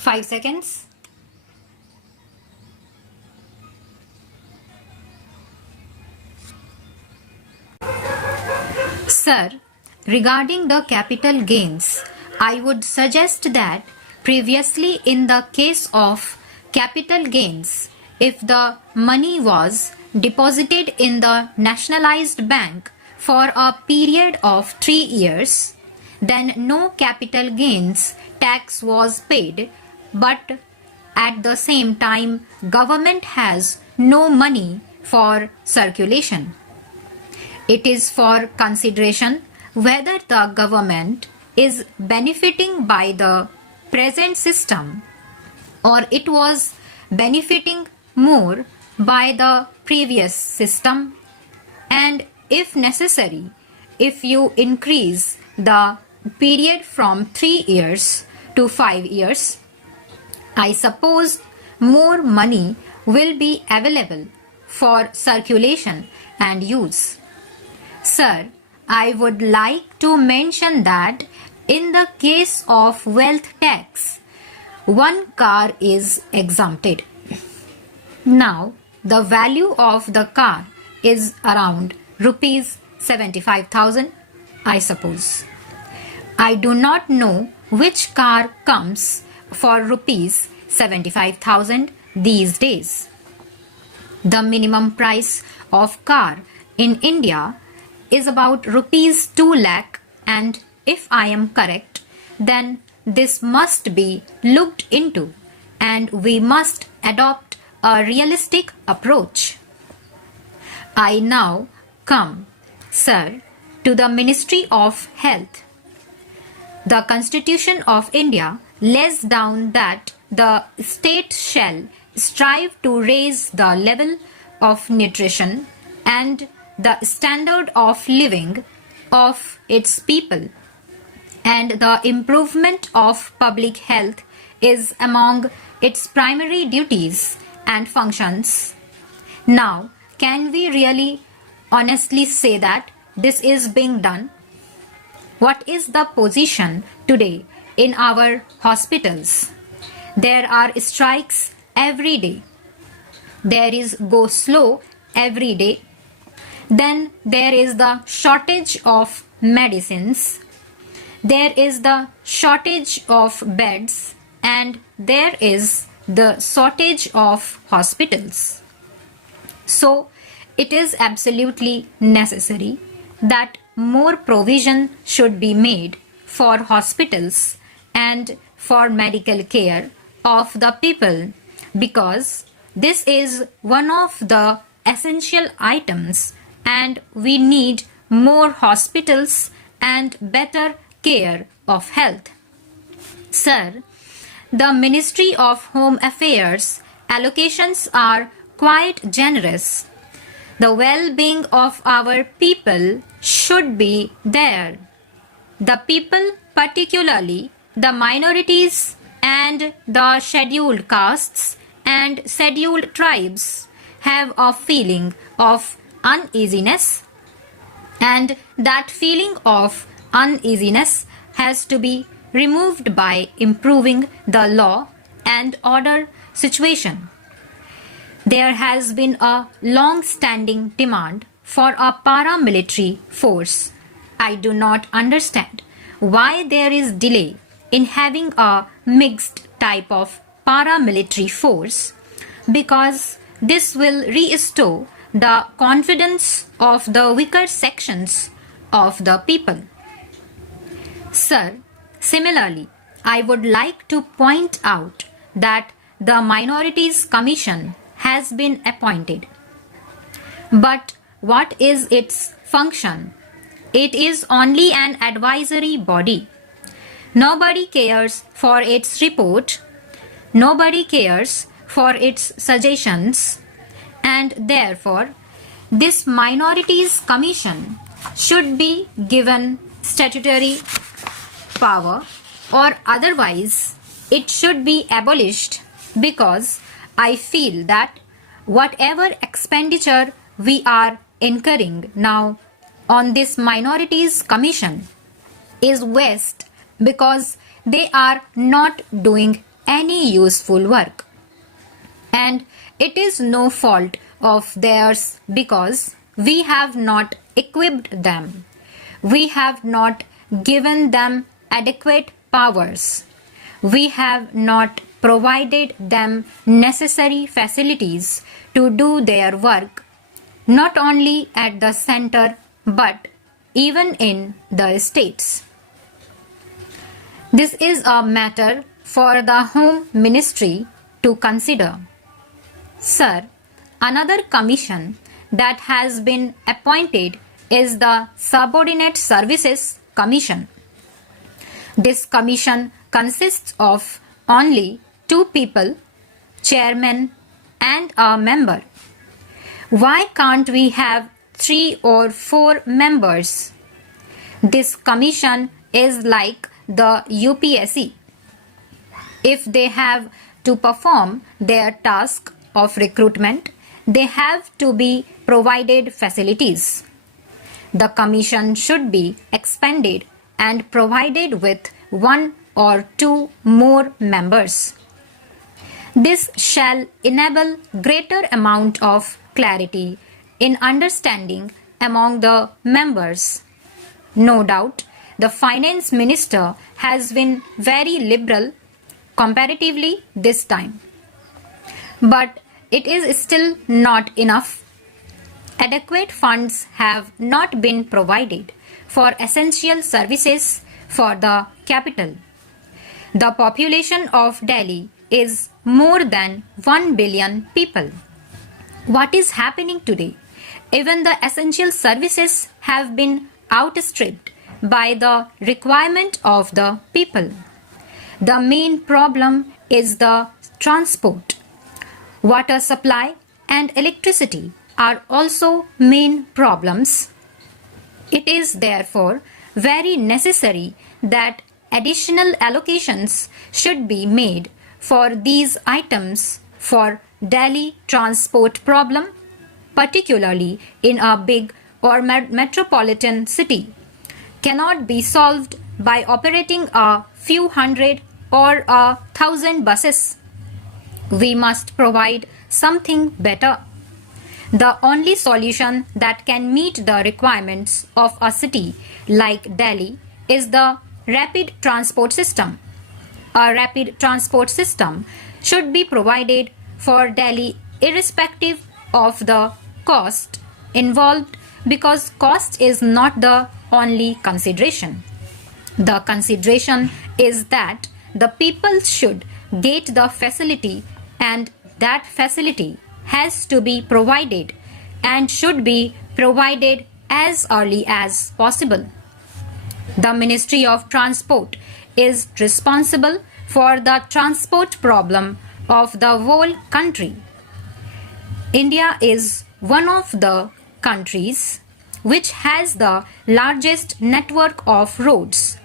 5 seconds. Sir, regarding the capital gains, I would suggest that previously in the case of capital gains, if the money was deposited in the nationalized bank for a period of 3 years, then no capital gains tax was paid, but at the same time government has no money for circulation. It is for consideration whether the government is benefiting by the present system or it was benefiting more by the previous system, and if necessary, if you increase the period from 3 years to 5 years, I suppose more money will be available for circulation and use. Sir, I would like to mention that in the case of wealth tax, one car is exempted. Now, the value of the car is around rupees 75,000, I suppose. I do not know which car comes for rupees 75,000 these days. The minimum price of car in India is about rupees 2 lakh, and if I am correct, then this must be looked into and we must adopt a realistic approach. I now come, sir, to the Ministry of Health. The Constitution of India lays down that the state shall strive to raise the level of nutrition and the standard of living of its people, and the improvement of public health is among its primary duties and functions. Now, can we really honestly say that this is being done? What is the position today in our hospitals? There are strikes every day. There is go slow every day. Then there is the shortage of medicines. There is the shortage of beds, and there is the shortage of hospitals. So, it is absolutely necessary that more provision should be made for hospitals and for medical care of the people, because this is one of the essential items and we need more hospitals and better care of health. Sir, the Ministry of Home Affairs allocations are quite generous. The well-being of our people should be there. The people, particularly the minorities and the scheduled castes and scheduled tribes, have a feeling of uneasiness, and that feeling of uneasiness has to be removed by improving the law and order situation. There has been a long-standing demand for a paramilitary force. I do not understand why there is delay in having a mixed type of paramilitary force, because this will restore the confidence of the weaker sections of the people. Sir, similarly, I would like to point out that the Minorities Commission has been appointed. But what is its function? It is only an advisory body. Nobody cares for its report. Nobody cares for its suggestions, and therefore this Minorities Commission should be given statutory power, or otherwise it should be abolished, because I feel that whatever expenditure we are incurring now on this Minorities Commission is waste, because they are not doing any useful work. And it is no fault of theirs because we have not equipped them. We have not given them adequate powers. We have not provided them necessary facilities to do their work, not only at the center but even in the states. This is a matter for the Home Ministry to consider. Sir, another commission that has been appointed is the Subordinate Services Commission. This commission consists of only 2 people, chairman and a member. Why can't we have 3 or 4 members? This commission is like the UPSC. If they have to perform their task of recruitment, they have to be provided facilities. The commission should be expanded and provided with 1 or 2 more members. This shall enable greater amount of clarity in understanding among the members. No doubt, the finance minister has been very liberal comparatively this time. But it is still not enough. Adequate funds have not been provided for essential services for the capital. The population of Delhi is more than 1 billion people. What is happening today? Even the essential services have been outstripped by the requirement of the people. The main problem is the transport. Water supply and electricity are also main problems. It is therefore very necessary that additional allocations should be made for these items for Delhi transport problem, particularly in a big or metropolitan city, cannot be solved by operating a few hundred or 1,000 buses. We must provide something better. The only solution that can meet the requirements of a city like Delhi is the rapid transport system. A rapid transport system should be provided for Delhi irrespective of the cost involved, because cost is not the only consideration. The consideration is that the people should get the facility, and that facility has to be provided and should be provided as early as possible. The Ministry of Transport is responsible for the transport problem of the whole country. India is one of the countries which has the largest network of roads.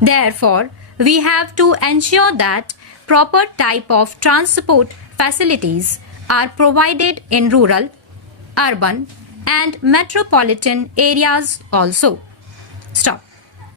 Therefore, we have to ensure that proper type of transport facilities are provided in rural, urban and metropolitan areas also. Stop.